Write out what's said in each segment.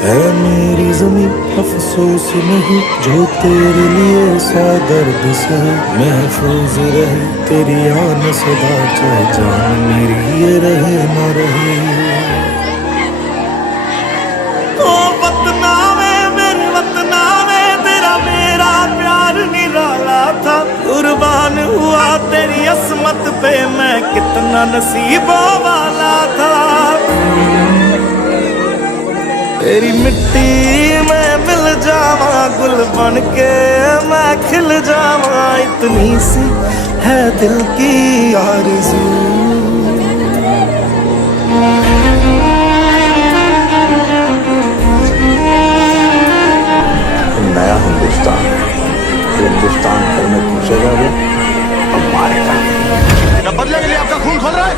है मेरी ज़मीं अफसोस नहीं जो तेरे लिए सौ दर्द से महफूज रहे तेरी आन सदा, चाहे जान मेरी ये रहे ना रहे। ओ वतना में मेरे वतना में तेरा मेरा प्यार निराला था, कुर्बान हुआ तेरी असमत पे मैं कितना नसीबों वाला था। तेरी मिट्टी में मिल जावा गुल बन के मैं खिल जावा, इतनी सी है दिल की आरज़ू। नया हिंदुस्तान, हिंदुस्तान भर में घुसेगा वो अब मारेगा। बदले के लिए आपका खून खोल रहा है।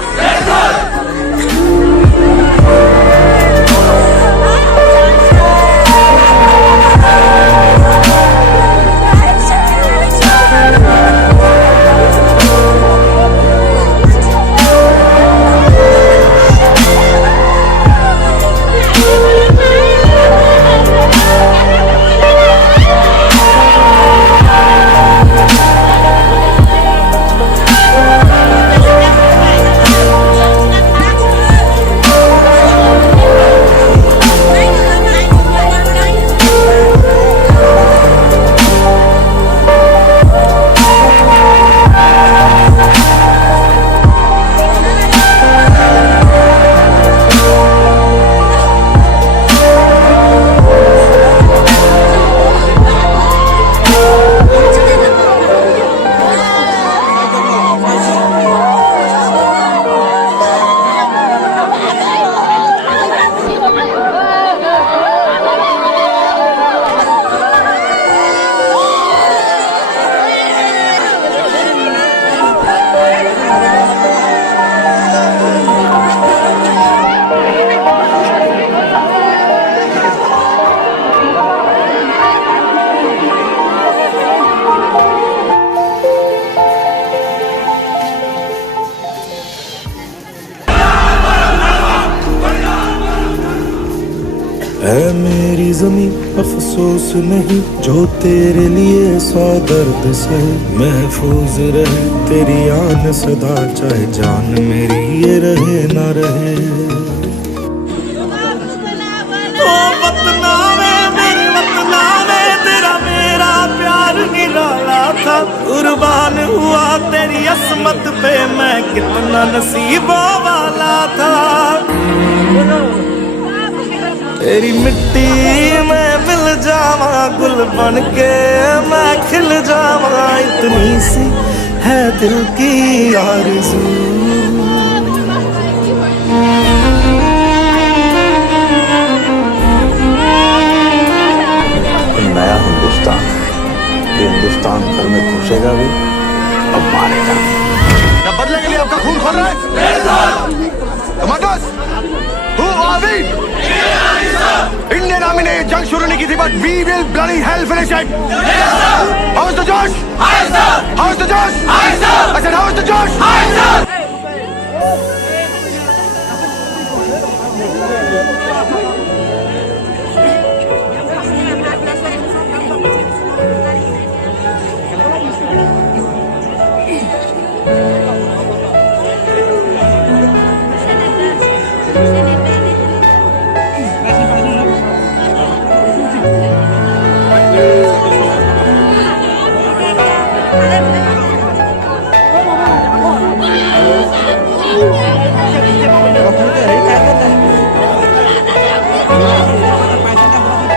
है मेरी ज़मीं अफसोस नहीं जो तेरे लिए सौ दर्द से महफूज रहे तेरी आन सदा, चाहे जान मेरी ये रहे ना रहे। ओ वतना में मेरे वतना में तेरा मेरा प्यार निराला था, कुर्बान हुआ तेरी असमत पे मैं कितना नसीबों वाला था। तेरी मिट्टी में मिल जावा गुल बन के मैं खिल जावा, इतनी सी है दिल की आरज़ू। नया हिंदुस्तान, हिंदुस्तान भर में घुसेगा वो अब मारेगा। क्या बदले के लिए आपका खून खोल रहा है। Commandos, who are we? Indian army ने जंग शुरू नहीं की थी, but we will bloody hell finish it. How is the josh? How is the josh? I said how is the Josh?